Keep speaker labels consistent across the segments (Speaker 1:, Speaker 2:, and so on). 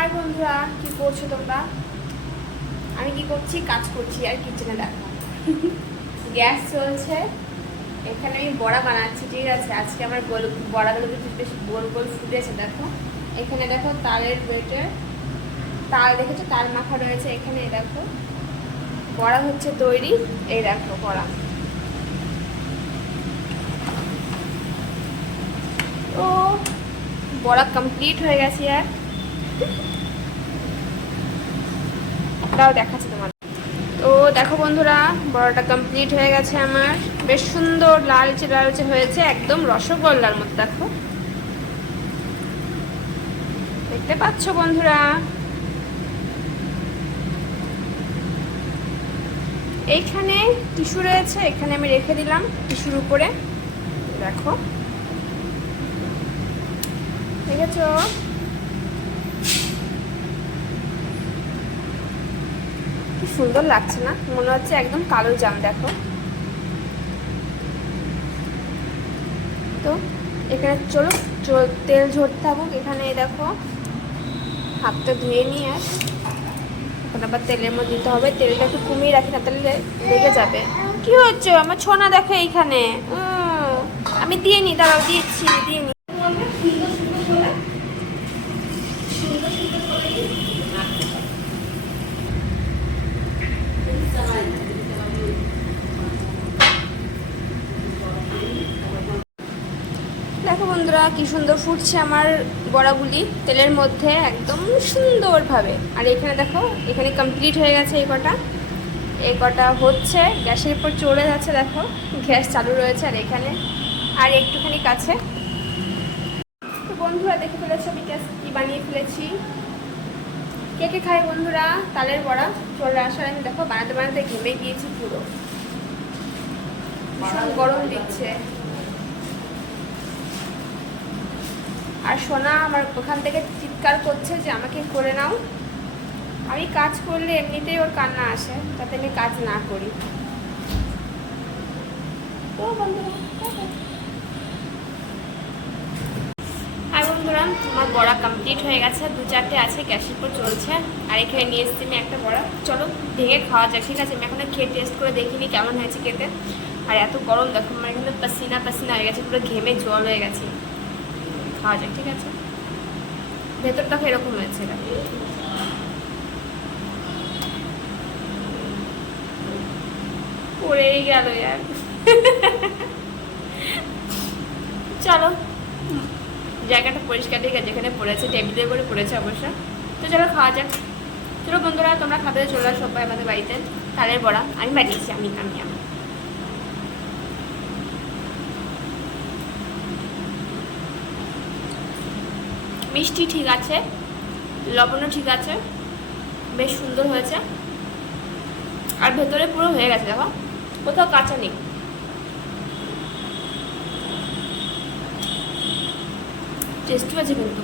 Speaker 1: High বন্ধুরা, কি করছ তোমরা? আমি কি করছি? কাজ করছি আর কিচেনে দেখো। গ্যাস চলছে। এখানে আমি বড়া বানাচ্ছি, ঠিক আছে? আজকে আমার গোল, বড়াগুলো বেশ গোল গোল ফুটেছে, দেখো। এখানে দেখো তালের বেটে, তাল দেখেছ? তাল মাখা রয়েছে এখানে, দেখো। বড়া হচ্ছে তৈরি, এই দেখো বড়া। তো বড়া কমপ্লিট হয়ে গেছে আর। তাও দেখাচ্ছি তোমার তো দেখো বন্ধুরা, বড়াটা কমপ্লিট হয়ে গেছে আমার। বেশ সুন্দর লালচে লালচে হয়েছে, একদম রসগোল্লার মতো, দেখো। দেখতে পাচ্ছ বন্ধুরা? এইখানে টিস্যু রয়েছে, এখানে আমি রেখে দিলাম টিস্যুর উপরে। দেখো। দেখেছ? কি সুন্দর লাগছে না। মনে হচ্ছে একদম কালো জাম, দেখো। তো, এখানে চলো তেল ঝরতে থাকুক। এখানে দেখো, হাতটা ধুয়ে নিয়ে এখন আবার তেলের মধ্যে দিতে হবে। তেলটা একটু কমিয়ে রাখি, না তাহলে লেগে যাবে। কি হচ্ছে? আমার ছোনা দেখো এইখানে। আমি দিয়ে নি, দাঁড়াও, দিচ্ছি দিয়ে নি দেখো বন্ধুরা, কি সুন্দর ফুটছে আমার বড়াগুলি, তেলের মধ্যে একদম সুন্দরভাবে। আর এখানে দেখো, এখানে কমপ্লিট হয়ে গেছে এই কটা। এই কটা হচ্ছে, গ্যাসের উপর চলে যাচ্ছে, দেখো, গ্যাস চালু রয়েছে আর এখানে। আর একটুখানি কাছে। তো বন্ধুরা, দেখে ফেলেছি আমি গ্যাস কী বানিয়ে ফেলেছি। কে কে খায় বন্ধুরা? তালের বড়া। চলে আসার আমি দেখো, বানাতে বানাতে ঘেমে গিয়েছি পুরো। ভীষণ গরম দিচ্ছে। আর সোনা আমার ওখান থেকে চিৎকার করছে যে আমাকে করে নাও। আমি কাজ করলে এমনিতেই ওর কান্না আসে, তাতে আমি কাজ না করি। তো বন্ধুরা। আর বন্ধুরা বড়া কমপ্লিট হয়ে গেছে, দু চারটে আছে গ্যাসের উপর চলছে। আর এখানে নিয়ে এসেছি আমি একটা বড়া। চলো, ভেঙে খাওয়া যাক, ঠিক আছে? আমি এখন খেয়ে টেস্ট করে দেখিনি কেমন হয়েছে খেতে। আর এত গরম, দেখো, আমার এখানে পাসিনা পাসিনা হয়ে গেছে, পুরো ঘেমে জল হয়ে গেছে। খাওয়া যাক ঠিক আছে? ভেতরটা এরকম হয়েছে পড়েই গেল ইয়ার চলো। জায়গাটা পরিষ্কার ঠিক আছে, যেখানে পড়েছে টেবিলের উপরে পড়েছে অবশ্য। তো চলো খাওয়া যাক। চলো বন্ধুরা, তোমরা খাতে চলে আসো আমাদের বাড়িতে। তালের বড়া। আমি বানিয়েছি, আমি আমি আমি। মিষ্টি ঠিক আছে, লবণও ঠিক আছে, বেশ সুন্দর হয়েছে। আর ভেতরে পুরো হয়ে গেছে, দেখো, কোথাও কাঁচা নেই। টেস্টি আছে কিন্তু।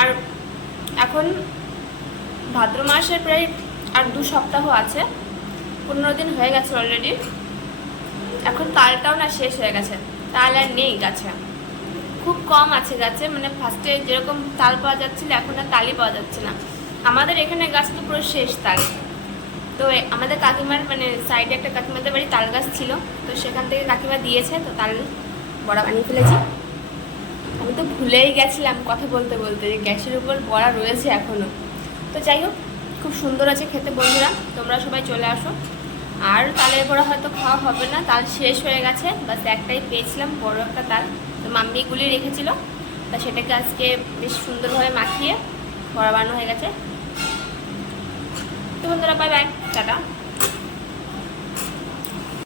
Speaker 1: আর এখন ভাদ্র মাসের প্রায় আর দু সপ্তাহ আছে, পনেরো দিন হয়ে গেছে অলরেডি এখন তালটাও না শেষ হয়ে গেছে, তাল আর নেই গাছে। খুব কম আছে গাছে। মানে ফার্স্টে যেরকম তাল পাওয়া যাচ্ছিল, এখন আর তালই পাওয়া যাচ্ছে না। আমাদের এখানে গাছ তো পুরো শেষ তাল। তো আমাদের কাকিমার মানে সাইডে একটা কাকিমাদের বাড়ি তাল গাছ ছিল। তো সেখান থেকে কাকিমা দিয়েছে, তো তাল বড়া বানিয়ে ফেলেছি। আমি তো ভুলেই গেছিলাম কথা বলতে বলতে যে গ্যাসের উপর বড়া রয়েছে এখনও তো যাই হোক, খুব সুন্দর আছে খেতে বন্ধুরা। তোমরা সবাই চলে আসো। আর তালের বড়া হয়তো খাওয়া হবে না, তাল শেষ হয়ে গেছে। বাস একটাই পেয়েছিলাম, বড় একটা তাল। তো মাম্মি গুলি রেখেছিল। তা সেটাকে আজকে বেশ সুন্দরভাবে মাখিয়ে বড়া বানানো হয়ে গেছে। তো বন্ধুরা বাই বাই টাটা।